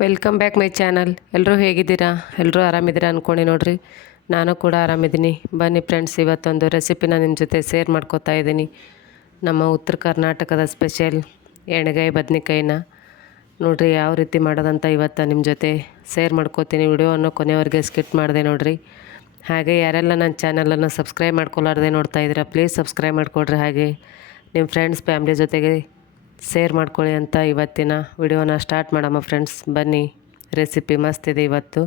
Welcome back my channel ಎಲ್ಲರೂ ಹೇಗಿದ್ದೀರಾ? ಎಲ್ಲರೂ ಆರಾಮಿದ್ದೀರಾ ಅಂದ್ಕೊಂಡು ನೋಡಿರಿ. ನಾನು ಕೂಡ ಆರಾಮಿದ್ದೀನಿ. ಬನ್ನಿ ಫ್ರೆಂಡ್ಸ್ ಇವತ್ತೊಂದು ರೆಸಿಪಿನ ನಿಮ್ಮ ಜೊತೆ ಶೇರ್ ಮಾಡ್ಕೋತಾ ಇದ್ದೀನಿ. ನಮ್ಮ ಉತ್ತರ ಕರ್ನಾಟಕದ ಸ್ಪೆಷಲ್ ಎಣ್ಗಾಯಿ ಬದ್ನಿಕಾಯಿನ. ನೋಡಿರಿ ಯಾವ ರೀತಿ ಮಾಡೋದಂತ ಇವತ್ತು ನಿಮ್ಮ ಜೊತೆ ಶೇರ್ ಮಾಡ್ಕೋತೀನಿ. ವಿಡಿಯೋವನ್ನು ಕೊನೆವರೆಗೆ ಸ್ಕಿಪ್ ಮಾಡಿದೆ ನೋಡಿರಿ. ಹಾಗೆ ಯಾರೆಲ್ಲ ನನ್ನ ಚಾನಲನ್ನು ಸಬ್ಸ್ಕ್ರೈಬ್ ಮಾಡ್ಕೊಲಾರ್ದೆ ನೋಡ್ತಾ ಇದ್ದೀರಾ ಪ್ಲೀಸ್ ಸಬ್ಸ್ಕ್ರೈಬ್ ಮಾಡಿಕೊಡ್ರಿ. ಹಾಗೆ ನಿಮ್ಮ ಫ್ರೆಂಡ್ಸ್ ಫ್ಯಾಮ್ಲಿ ಜೊತೆಗೆ ಶೇರ್ ಮಾಡ್ಕೊಳ್ಳಿ ಅಂತ ಇವತ್ತಿನ ವಿಡಿಯೋನ ಸ್ಟಾರ್ಟ್ ಮಾಡಮ್ಮ ಫ್ರೆಂಡ್ಸ್. ಬನ್ನಿ, ರೆಸಿಪಿ ಮಸ್ತಿದೆ ಇವತ್ತು.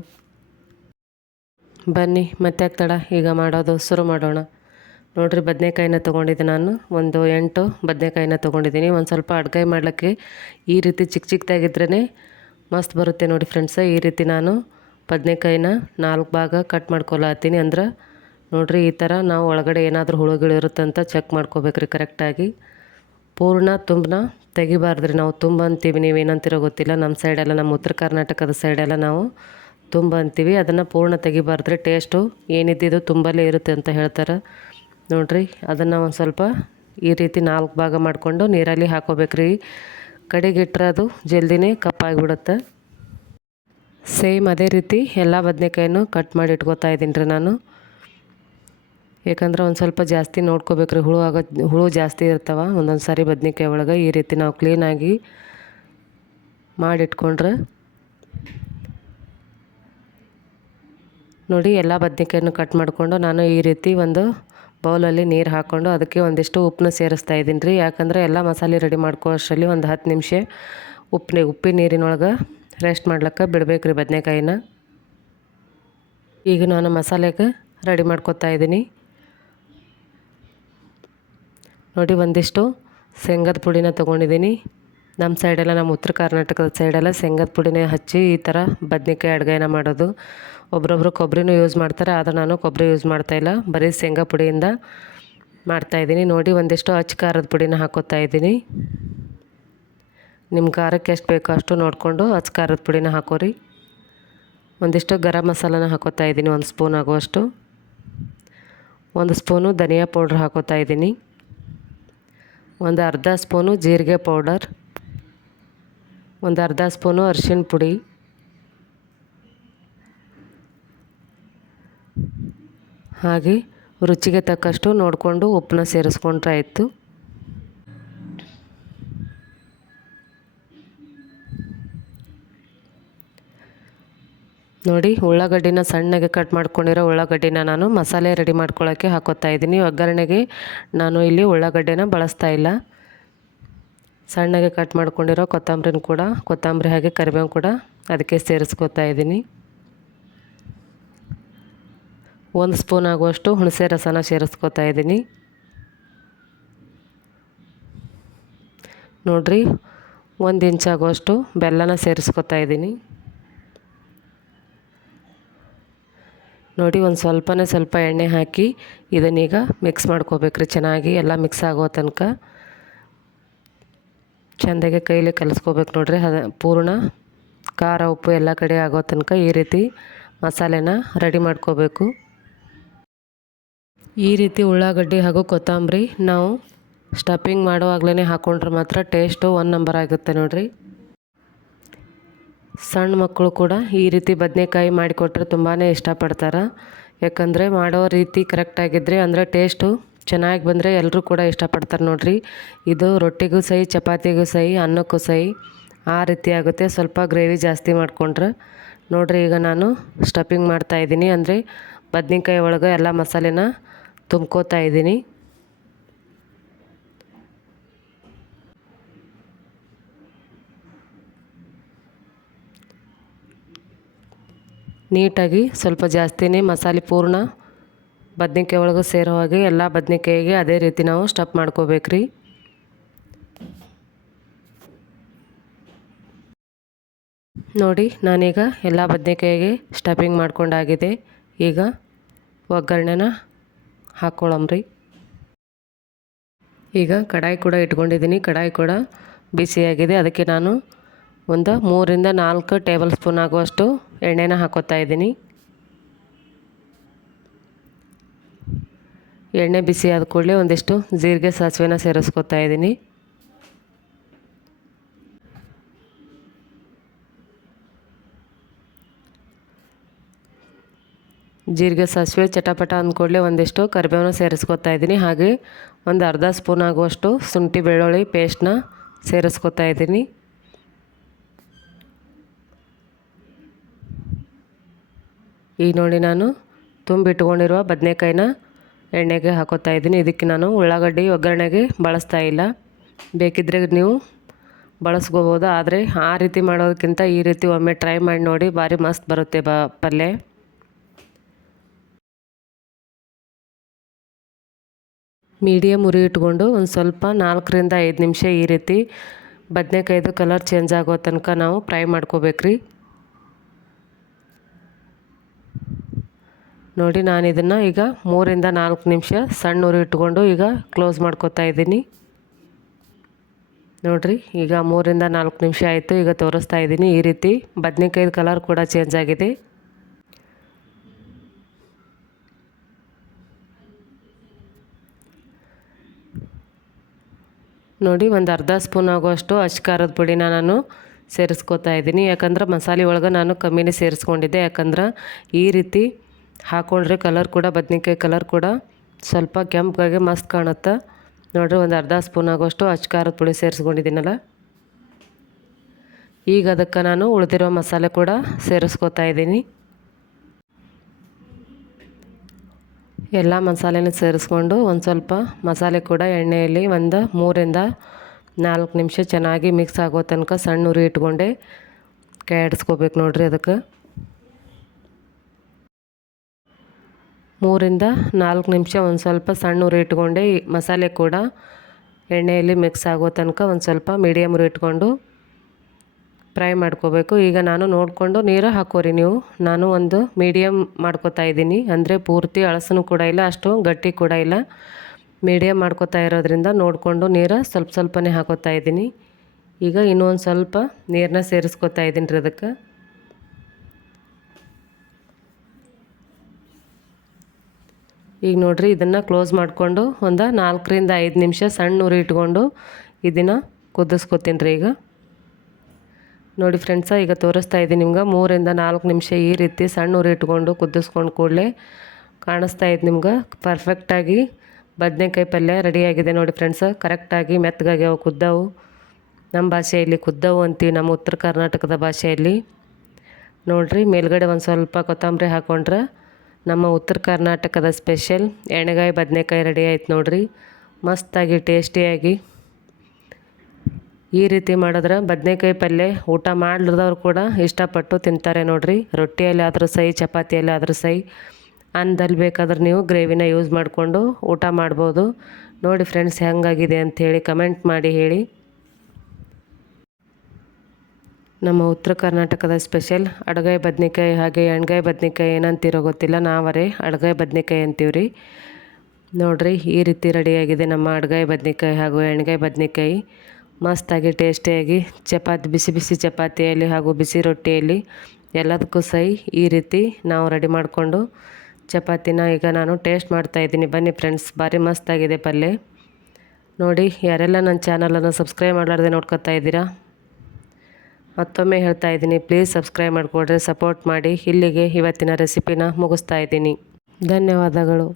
ಬನ್ನಿ, ಮತ್ತೆ ತಡ ಈಗ ಮಾಡೋದು ಶುರು ಮಾಡೋಣ. ನೋಡಿರಿ, ಬದನೆಕಾಯಿನ ತೊಗೊಂಡಿದ್ದೆ ನಾನು. ಒಂದು ಎಂಟು ಬದನೆಕಾಯಿನ ತೊಗೊಂಡಿದ್ದೀನಿ. ಒಂದು ಸ್ವಲ್ಪ ಅಡುಗೆ ಮಾಡಲಿಕ್ಕೆ ಈ ರೀತಿ ಚಿಕ್ಕ ಚಿಕ್ಕದಾಗಿದ್ರೇ ಮಸ್ತ್ ಬರುತ್ತೆ ನೋಡಿ ಫ್ರೆಂಡ್ಸ. ಈ ರೀತಿ ನಾನು ಬದನೆಕಾಯಿನ ನಾಲ್ಕು ಭಾಗ ಕಟ್ ಮಾಡ್ಕೊಳತ್ತೀನಿ ಅಂದ್ರೆ ನೋಡಿರಿ, ಈ ಥರ ನಾವು ಒಳಗಡೆ ಏನಾದರೂ ಹುಳುಗಳು ಇರುತ್ತಂತ ಚೆಕ್ ಮಾಡ್ಕೋಬೇಕ್ರಿ ಕರೆಕ್ಟಾಗಿ ಪೂರ್ಣ ತುಂಬನ ತೆಗಿಬಾರ್ದ್ರಿ. ನಾವು ತುಂಬ ಅಂತೀವಿ. ನೀವು ಏನಂತೀರೋ ಗೊತ್ತಿಲ್ಲ. ನಮ್ಮ ಸೈಡೆಲ್ಲ ನಮ್ಮ ಉತ್ತರ ಕರ್ನಾಟಕದ ಸೈಡೆಲ್ಲ ನಾವು ತುಂಬ ಅಂತೀವಿ. ಅದನ್ನು ಪೂರ್ಣ ತೆಗಿಬಾರ್ದ್ರಿ. ಟೇಸ್ಟು ಏನಿದ್ದಿದ್ದು ತುಂಬಲೇ ಇರುತ್ತೆ ಅಂತ ಹೇಳ್ತಾರೆ. ನೋಡಿರಿ, ಅದನ್ನು ಒಂದು ಸ್ವಲ್ಪ ಈ ರೀತಿ ನಾಲ್ಕು ಭಾಗ ಮಾಡಿಕೊಂಡು ನೀರಲ್ಲಿ ಹಾಕೋಬೇಕ್ರಿ. ಕಡೆಗಿಟ್ರೆ ಅದು ಜಲ್ದಿನೇ ಕಪ್ಪಾಗಿಬಿಡುತ್ತೆ. ಸೇಮ್ ಅದೇ ರೀತಿ ಎಲ್ಲ ಬದನೆಕಾಯನ್ನು ಕಟ್ ಮಾಡಿ ಇಟ್ಕೋತಾ ಇದ್ದೀನಿ ರೀ ನಾನು. ಯಾಕಂದ್ರೆ ಒಂದು ಸ್ವಲ್ಪ ಜಾಸ್ತಿ ನೋಡ್ಕೋಬೇಕ್ರಿ, ಹುಳು ಆಗೋ, ಹುಳು ಜಾಸ್ತಿ ಇರ್ತವೆ. ಒಂದೊಂದು ಸಾರಿ ಬದ್ನಿಕಾಯಿ ಒಳಗೆ ಈ ರೀತಿ ನಾವು ಕ್ಲೀನಾಗಿ ಮಾಡಿಟ್ಕೊಂಡ್ರೆ ನೋಡಿ ಎಲ್ಲ ಬದ್ನಿಕಾಯನ್ನು ಕಟ್ ಮಾಡಿಕೊಂಡು ನಾನು ಈ ರೀತಿ ಒಂದು ಬೌಲಲ್ಲಿ ನೀರು ಹಾಕ್ಕೊಂಡು ಅದಕ್ಕೆ ಒಂದಿಷ್ಟು ಉಪ್ಪನ್ನ ಸೇರಿಸ್ತಾ ಇದ್ದೀನಿ ರೀ. ಯಾಕಂದರೆ ಎಲ್ಲ ಮಸಾಲೆ ರೆಡಿ ಮಾಡ್ಕೋ ಅಷ್ಟರಲ್ಲಿ ಒಂದು ಹತ್ತು ನಿಮಿಷ ಉಪ್ಪು ಉಪ್ಪಿನ ನೀರಿನೊಳಗೆ ರೆಸ್ಟ್ ಮಾಡ್ಲಿಕ್ಕೆ ಬಿಡಬೇಕು ರೀ ಬದನೆಕಾಯಿನ. ಈಗ ನಾನು ಮಸಾಲೆಗೆ ರೆಡಿ ಮಾಡ್ಕೊತಾ ಇದ್ದೀನಿ. ನೋಡಿ ಒಂದಿಷ್ಟು ಶೇಂಗದ ಪುಡಿನ ತೊಗೊಂಡಿದ್ದೀನಿ. ನಮ್ಮ ಸೈಡೆಲ್ಲ, ನಮ್ಮ ಉತ್ತರ ಕರ್ನಾಟಕದ ಸೈಡೆಲ್ಲ ಶೇಂಗದ ಪುಡಿನೇ ಹಚ್ಚಿ ಈ ಥರ ಬದ್ನಿಕಾಯಿ ಅಡುಗೆನ ಮಾಡೋದು. ಒಬ್ರೊಬ್ರು ಕೊಬ್ಬರಿನೂ ಯೂಸ್ ಮಾಡ್ತಾರೆ, ಆದರೆ ನಾನು ಕೊಬ್ಬರಿ ಯೂಸ್ ಮಾಡ್ತಾಯಿಲ್ಲ ಬರೀ ಶೇಂಗಾ ಪುಡಿಯಿಂದ ಮಾಡ್ತಾಯಿದ್ದೀನಿ ನೋಡಿ ಒಂದಿಷ್ಟು ಅಚ್ಚ ಖಾರದ ಪುಡಿನ ಹಾಕೋತಾ ಇದ್ದೀನಿ. ನಿಮ್ಮ ಖಾರಕ್ಕೆ ಎಷ್ಟು ಬೇಕೋ ಅಷ್ಟು ನೋಡಿಕೊಂಡು ಅಚ್ಚ ಖಾರದ ಪುಡಿನ ಹಾಕೋರಿ. ಒಂದಿಷ್ಟು ಗರಂ ಮಸಾಲನ ಹಾಕೋತಾ ಇದ್ದೀನಿ, ಒಂದು ಸ್ಪೂನ್ ಆಗುವಷ್ಟು. ಒಂದು ಸ್ಪೂನು ಧನಿಯಾ ಪೌಡ್ರ್ ಹಾಕೋತಾ ಇದ್ದೀನಿ. ಒಂದು ಅರ್ಧ ಸ್ಪೂನು ಜೀರಿಗೆ ಪೌಡರ್, ಒಂದು ಅರ್ಧ ಸ್ಪೂನು ಅರಿಶಿನ ಪುಡಿ, ಹಾಗೆ ರುಚಿಗೆ ತಕ್ಕಷ್ಟು ನೋಡಿಕೊಂಡು ಉಪ್ಪನ್ನ ಸೇರಿಸ್ಕೊಂಡ್ರೆ ಆಯಿತು. ನೋಡಿ, ಉಳ್ಳಾಗಡ್ಡಿನ ಸಣ್ಣಗೆ ಕಟ್ ಮಾಡ್ಕೊಂಡಿರೋ ಉಳ್ಳಾಗಡ್ಡಿನ ನಾನು ಮಸಾಲೆ ರೆಡಿ ಮಾಡ್ಕೊಳ್ಳೋಕ್ಕೆ ಹಾಕೋತಾ ಇದ್ದೀನಿ. ಒಗ್ಗರಣೆಗೆ ನಾನು ಇಲ್ಲಿ ಉಳ್ಳಾಗಡ್ಡೆನ ಬಳಸ್ತಾ ಇಲ್ಲ. ಸಣ್ಣಗೆ ಕಟ್ ಮಾಡ್ಕೊಂಡಿರೋ ಕೊತ್ತಂಬರಿನ ಕೂಡ, ಕೊತ್ತಂಬರಿ ಹಾಗೆ ಕರಿಬೇವು ಕೂಡ ಅದಕ್ಕೆ ಸೇರಿಸ್ಕೊತಾ ಇದ್ದೀನಿ. ಒಂದು ಸ್ಪೂನ್ ಆಗುವಷ್ಟು ಹುಣಸೆ ರಸನ ಸೇರಿಸ್ಕೊತಾ ಇದ್ದೀನಿ. ನೋಡಿರಿ, ಒಂದು ಇಂಚಾಗುವಷ್ಟು ಬೆಲ್ಲನ ಸೇರಿಸ್ಕೊತಾ ಇದ್ದೀನಿ. ನೋಡಿ ಒಂದು ಸ್ವಲ್ಪನೇ ಸ್ವಲ್ಪ ಎಣ್ಣೆ ಹಾಕಿ ಇದನ್ನೀಗ ಮಿಕ್ಸ್ ಮಾಡ್ಕೋಬೇಕ್ರಿ. ಚೆನ್ನಾಗಿ ಎಲ್ಲ ಮಿಕ್ಸ್ ಆಗೋ ತನಕ ಚೆಂದಾಗೆ ಕೈಲಿ ಕಲಿಸ್ಕೋಬೇಕು ನೋಡಿರಿ. ಅದ ಪೂರ್ಣ ಖಾರ, ಉಪ್ಪು ಎಲ್ಲ ಕಡೆ ಆಗೋ ತನಕ ಈ ರೀತಿ ಮಸಾಲೆನ ರೆಡಿ ಮಾಡ್ಕೋಬೇಕು. ಈ ರೀತಿ ಉಳ್ಳಾಗಡ್ಡಿ ಹಾಗೂ ಕೊತ್ತಂಬರಿ ನಾವು ಸ್ಟಫಿಂಗ್ ಮಾಡುವಾಗಲೇ ಹಾಕ್ಕೊಂಡ್ರೆ ಮಾತ್ರ ಟೇಸ್ಟು ಒನ್ ನಂಬರ್ ಆಗುತ್ತೆ ನೋಡಿರಿ. ಸಣ್ಣ ಮಕ್ಕಳು ಕೂಡ ಈ ರೀತಿ ಬದನೆಕಾಯಿ ಮಾಡಿಕೊಟ್ರೆ ತುಂಬಾ ಇಷ್ಟಪಡ್ತಾರೆ. ಯಾಕಂದರೆ ಮಾಡೋ ರೀತಿ ಕರೆಕ್ಟಾಗಿದ್ದರೆ ಅಂದರೆ ಟೇಸ್ಟು ಚೆನ್ನಾಗಿ ಬಂದರೆ ಎಲ್ಲರೂ ಕೂಡ ಇಷ್ಟಪಡ್ತಾರೆ ನೋಡಿರಿ. ಇದು ರೊಟ್ಟಿಗೂ ಸಹಿ ಚಪಾತಿಗೂ ಸಹಿ ಅನ್ನಕ್ಕೂ ಸಹಿ ಆ ರೀತಿ ಆಗುತ್ತೆ. ಸ್ವಲ್ಪ ಗ್ರೇವಿ ಜಾಸ್ತಿ ಮಾಡಿಕೊಂಡ್ರೆ. ನೋಡಿರಿ, ಈಗ ನಾನು ಸ್ಟಫಿಂಗ್ ಮಾಡ್ತಾಯಿದ್ದೀನಿ ಅಂದರೆ ಬದನೆಕಾಯಿ ಒಳಗೆ ಎಲ್ಲ ಮಸಾಲೆನ ತುಂಬ್ಕೋತಾ ಇದ್ದೀನಿ. ನೀಟಾಗಿ ಸ್ವಲ್ಪ ಜಾಸ್ತಿನೇ ಮಸಾಲೆ ಪೂರ್ಣ ಬದ್ನಿಕಾಯಿ ಒಳಗೆ ಸೇರೋ ಹಾಗೆ ಎಲ್ಲ ಬದ್ನಿಕಾಯಿಗೆ ಅದೇ ರೀತಿ ನಾವು ಸ್ಟಫ್ ಮಾಡ್ಕೋಬೇಕ್ರಿ. ನೋಡಿ, ನಾನೀಗ ಎಲ್ಲ ಬದ್ನಿಕಾಯಿಗೆ ಸ್ಟಫಿಂಗ್ ಮಾಡ್ಕೊಂಡಾಗಿದೆ. ಈಗ ಒಗ್ಗರಣೆನ ಹಾಕ್ಕೊಳಮ್ರಿ ಈಗ ಕಡಾಯಿ ಕೂಡ ಇಟ್ಕೊಂಡಿದ್ದೀನಿ. ಕಡಾಯಿ ಕೂಡ ಬಿಸಿಯಾಗಿದೆ. ಅದಕ್ಕೆ ನಾನು ಒಂದು ಮೂರಿಂದ ನಾಲ್ಕು ಟೇಬಲ್ ಸ್ಪೂನ್ ಆಗುವಷ್ಟು ಎಣ್ಣೆನ ಹಾಕೋತಾ ಇದ್ದೀನಿ. ಎಣ್ಣೆ ಬಿಸಿ ಆದ ಕೂಡಲೇ ಒಂದಿಷ್ಟು ಜೀರಿಗೆ ಸಾಸಿವೆನ ಸೇರಿಸ್ಕೊತಾ ಇದ್ದೀನಿ. ಜೀರಿಗೆ ಸಾಸಿವೆ ಚಟಪಟ ಅಂದ್ಕೂಡಲೇ ಒಂದಿಷ್ಟು ಕರಿಬೇವನ ಸೇರಿಸ್ಕೊತಾ ಇದ್ದೀನಿ. ಹಾಗೆ ಒಂದು ಅರ್ಧ ಸ್ಪೂನ್ ಆಗುವಷ್ಟು ಶುಂಠಿ ಬೆಳ್ಳುಳ್ಳಿ ಪೇಸ್ಟ್ನ ಸೇರಿಸ್ಕೊತಾ ಇದ್ದೀನಿ. ಈಗ ನೋಡಿ ನಾನು ತುಂಬಿಟ್ಕೊಂಡಿರುವ ಬದನೆಕಾಯಿನ ಎಣ್ಣೆಗೆ ಹಾಕೋತಾ ಇದ್ದೀನಿ. ಇದಕ್ಕೆ ನಾನು ಉಳ್ಳಾಗಡ್ಡಿ ಒಗ್ಗರಣೆಗೆ ಬಳಸ್ತಾ ಇಲ್ಲ. ಬೇಕಿದ್ದರೆ ನೀವು ಬಳಸ್ಕೋಬೋದು. ಆದರೆ ಆ ರೀತಿ ಮಾಡೋದಕ್ಕಿಂತ ಈ ರೀತಿ ಒಮ್ಮೆ ಟ್ರೈ ಮಾಡಿ ನೋಡಿ, ಭಾರಿ ಮಸ್ತ್ ಬರುತ್ತೆ ಬ ಪಲ್ಯ. ಮೀಡಿಯಮ್ ಉರಿ ಇಟ್ಕೊಂಡು ಒಂದು ಸ್ವಲ್ಪ ನಾಲ್ಕರಿಂದ ಐದು ನಿಮಿಷ ಈ ರೀತಿ ಬದನೆಕಾಯ್ದು ಕಲರ್ ಚೇಂಜ್ ಆಗೋ ತನಕ ನಾವು ಫ್ರೈ ಮಾಡ್ಕೋಬೇಕ್ರಿ. ನೋಡಿ, ನಾನು ಇದನ್ನು ಈಗ ಮೂರಿಂದ ನಾಲ್ಕು ನಿಮಿಷ ಸಣ್ಣ ಉರಿ ಇಟ್ಕೊಂಡು ಈಗ ಕ್ಲೋಸ್ ಮಾಡ್ಕೊತಾ ಇದ್ದೀನಿ. ನೋಡಿರಿ, ಈಗ ಮೂರಿಂದ ನಾಲ್ಕು ನಿಮಿಷ ಆಯಿತು. ಈಗ ತೋರಿಸ್ತಾ ಇದ್ದೀನಿ. ಈ ರೀತಿ ಬದನೆಕಾಯ್ದು ಕಲರ್ ಕೂಡ ಚೇಂಜ್ ಆಗಿದೆ. ನೋಡಿ, ಒಂದು ಅರ್ಧ ಸ್ಪೂನ್ ಆಗುವಷ್ಟು ಅಚ್ಕಾರದ ಪುಡಿನ ನಾನು ಸೇರಿಸ್ಕೋತಾ ಇದ್ದೀನಿ. ಯಾಕಂದ್ರೆ ಮಸಾಲೆ ಒಳಗೆ ನಾನು ಕಮ್ಮಿನೇ ಸೇರಿಸ್ಕೊಂಡಿದ್ದೆ. ಯಾಕಂದ್ರೆ ಈ ರೀತಿ ಹಾಕ್ಕೊಂಡ್ರೆ ಕಲರ್ ಕೂಡ, ಬದ್ನಿಕಾಯಿ ಕಲರ್ ಕೂಡ. ಸ್ವಲ್ಪ ಕೆಂಪಗಾಗಿ ಮಸ್ತ್ ಕಾಣುತ್ತೆ. ನೋಡಿರಿ, ಒಂದು ಅರ್ಧ ಸ್ಪೂನ್ ಆಗೋಷ್ಟು ಅಚ್ಕಾರದ ಪುಡಿ ಸೇರಿಸ್ಕೊಂಡಿದ್ದೀನಲ್ಲ. ಈಗ ಅದಕ್ಕೆ ನಾನು ಉಳಿದಿರೋ ಮಸಾಲೆ ಕೂಡ ಸೇರಿಸ್ಕೊತಾ ಇದ್ದೀನಿ. ಎಲ್ಲ ಮಸಾಲೆನ ಸೇರಿಸ್ಕೊಂಡು ಒಂದು ಸ್ವಲ್ಪ ಮಸಾಲೆ ಕೂಡ ಎಣ್ಣೆಯಲ್ಲಿ ಒಂದು ಮೂರಿಂದ ನಾಲ್ಕು ನಿಮಿಷ ಚೆನ್ನಾಗಿ ಮಿಕ್ಸ್ ಆಗೋ ತನಕ ಸಣ್ಣ ಉರಿ ಇಟ್ಕೊಂಡೆ. ಕೈ ಆಡಿಸ್ಕೋಬೇಕು ನೋಡಿರಿ ಅದಕ್ಕೆ. ಮೂರಿಂದ ನಾಲ್ಕು ನಿಮಿಷ ಒಂದು ಸ್ವಲ್ಪ ಸಣ್ಣ ಉರಿ ಇಟ್ಕೊಂಡೆ ಮಸಾಲೆ ಕೂಡ ಎಣ್ಣೆಯಲ್ಲಿ ಮಿಕ್ಸ್ ಆಗೋ ತನಕ ಒಂದು ಸ್ವಲ್ಪ ಮೀಡಿಯಮ್ ಉರಿ ಇಟ್ಕೊಂಡು ಫ್ರೈ ಮಾಡ್ಕೋಬೇಕು. ಈಗ ನಾನು ನೋಡಿಕೊಂಡು ನೀರು ಹಾಕೋರಿ ನೀವು. ನಾನು ಒಂದು ಮೀಡಿಯಮ್ ಮಾಡ್ಕೋತಾ ಇದ್ದೀನಿ. ಅಂದರೆ ಪೂರ್ತಿ ಅಳಸನು ಕೂಡ ಇಲ್ಲ, ಅಷ್ಟು ಗಟ್ಟಿ ಕೂಡ ಇಲ್ಲ. ಮೀಡಿಯಮ್ ಮಾಡ್ಕೋತಾ ಇರೋದ್ರಿಂದ ನೋಡಿಕೊಂಡು ನೀರು ಸ್ವಲ್ಪ ಸ್ವಲ್ಪನೇ ಹಾಕೋತಾ ಇದ್ದೀನಿ. ಈಗ ಇನ್ನೊಂದು ಸ್ವಲ್ಪ ನೀರನ್ನ ಸೇರಿಸ್ಕೊತಾ ಇದ್ದೀನಿ ರೀ ಅದಕ್ಕೆ. ಈಗ ನೋಡಿರಿ ಇದನ್ನು ಕ್ಲೋಸ್ ಮಾಡಿಕೊಂಡು ಒಂದು ನಾಲ್ಕರಿಂದ ಐದು ನಿಮಿಷ ಸಣ್ಣ ಉರಿ ಇಟ್ಕೊಂಡು ಇದನ್ನು ಕುದಿಸ್ಕೊತೀನಿ ರೀ ಈಗ. ನೋಡಿ ಫ್ರೆಂಡ್ಸ ಈಗ ತೋರಿಸ್ತಾ ಇದ್ದೀನಿ ನಿಮ್ಗೆ. ಮೂರಿಂದ ನಾಲ್ಕು ನಿಮಿಷ ಈ ರೀತಿ ಸಣ್ಣ ಉರಿ ಇಟ್ಕೊಂಡು ಕುದಿಸ್ಕೊಂಡು ಕೂಡಲೇ ಕಾಣಿಸ್ತಾ ಇದ್ದು ನಿಮ್ಗೆ. ಪರ್ಫೆಕ್ಟಾಗಿ ಬದನೆಕಾಯಿ ಪಲ್ಯ ರೆಡಿಯಾಗಿದೆ ನೋಡಿ ಫ್ರೆಂಡ್ಸ ಕರೆಕ್ಟಾಗಿ ಮೆತ್ತಗಾಗಿ ಅವು ಕುದ್ದವು. ನಮ್ಮ ಭಾಷೆಯಲ್ಲಿ ಕುದ್ದವು ಅಂತೀವಿ, ನಮ್ಮ ಉತ್ತರ ಕರ್ನಾಟಕದ ಭಾಷೆಯಲ್ಲಿ. ನೋಡಿರಿ ಮೇಲ್ಗಡೆ ಒಂದು ಸ್ವಲ್ಪ ಕೊತ್ತಂಬರಿ ಹಾಕ್ಕೊಂಡ್ರೆ ನಮ್ಮ ಉತ್ತರ ಕರ್ನಾಟಕದ ಸ್ಪೆಷಲ್ ಎಣ್ಣೆಗಾಯಿ ಬದನೆಕಾಯಿ ರೆಡಿ ಆಯ್ತು ನೋಡ್ರಿ. ಮಸ್ತಾಗಿ ಟೇಸ್ಟಿಯಾಗಿ. ಈ ರೀತಿ ಮಾಡಿದ್ರೆ ಬದನೆಕಾಯಿ ಪಲ್ಯ ಊಟ ಮಾಡ್ಲಿದವ್ರು ಕೂಡ ಇಷ್ಟಪಟ್ಟು ತಿಂತಾರೆ ನೋಡಿರಿ. ರೊಟ್ಟಿಯಲ್ಲಿ ಆದರೂ ಸೈ ಚಪಾತಿಯಲ್ಲಿ ಆದರೂ ಸೈ. ಅನ್ನದಲ್ಲಿ ಬೇಕಾದ್ರೆ ನೀವು ಗ್ರೇವಿನ ಯೂಸ್ ಮಾಡಿಕೊಂಡು ಊಟ ಮಾಡ್ಬೋದು. ನೋಡಿ ಫ್ರೆಂಡ್ಸ್, ಹೆಂಗಾಗಿದೆ ಅಂಥೇಳಿ ಕಮೆಂಟ್ ಮಾಡಿ ಹೇಳಿ. ನಮ್ಮ ಉತ್ತರ ಕರ್ನಾಟಕದ ಸ್ಪೆಷಲ್ ಅಡುಗೆ ಬದ್ನೆಕಾಯಿ ಹಾಗೆ ಎಣ್ಗಾಯಿ ಬದ್ನೆಕಾಯಿ ಏನಂತಿರೋ ಗೊತ್ತಿಲ್ಲ, ನಾವರೇ ಅಡುಗೆ ಬದ್ನೆಕಾಯಿ ಅಂತೀವಿ ರೀ ನೋಡಿರಿ, ಈ ರೀತಿ ರೆಡಿಯಾಗಿದೆ ನಮ್ಮ ಅಡುಗೆ ಬದ್ನೆಕಾಯಿ ಹಾಗೂ ಎಣ್ಗಾಯಿ ಬದ್ನೆಕಾಯಿ. ಮಸ್ತಾಗಿ ಟೇಸ್ಟಿಯಾಗಿ ಚಪಾತಿ, ಬಿಸಿ ಬಿಸಿ ಚಪಾತಿಯಲ್ಲಿ ಹಾಗೂ ಬಿಸಿ ರೊಟ್ಟಿಯಲ್ಲಿ ಎಲ್ಲದಕ್ಕೂ ಸೈ ಈ ರೀತಿ ನಾವು ರೆಡಿ ಮಾಡಿಕೊಂಡು ಚಪಾತಿನ ಈಗ ನಾನು ಟೇಸ್ಟ್ ಮಾಡ್ತಾಯಿದ್ದೀನಿ ಬನ್ನಿ ಫ್ರೆಂಡ್ಸ್, ಭಾರಿ ಮಸ್ತಾಗಿದೆ ಪಲ್ಯ ನೋಡಿ, ಯಾರೆಲ್ಲ ನನ್ನ ಚಾನಲನ್ನು ಸಬ್ಸ್ಕ್ರೈಬ್ ಮಾಡಲಾರ್ದೆ ನೋಡ್ಕೊತಾ ಇದ್ದೀರಾ? ಮತ್ತೊಮ್ಮೆ ಹೇಳ್ತಾ ಇದ್ದೀನಿ. ಪ್ಲೀಸ್ ಸಬ್ಸ್ಕ್ರೈಬ್ ಮಾಡಿಕೊಡ್ರಿ ಸಪೋರ್ಟ್ ಮಾಡಿ. ಇಲ್ಲಿಗೆ ಇವತ್ತಿನ ರೆಸಿಪಿನ ಮುಗಿಸ್ತಾ ಇದ್ದೀನಿ. ಧನ್ಯವಾದಗಳು.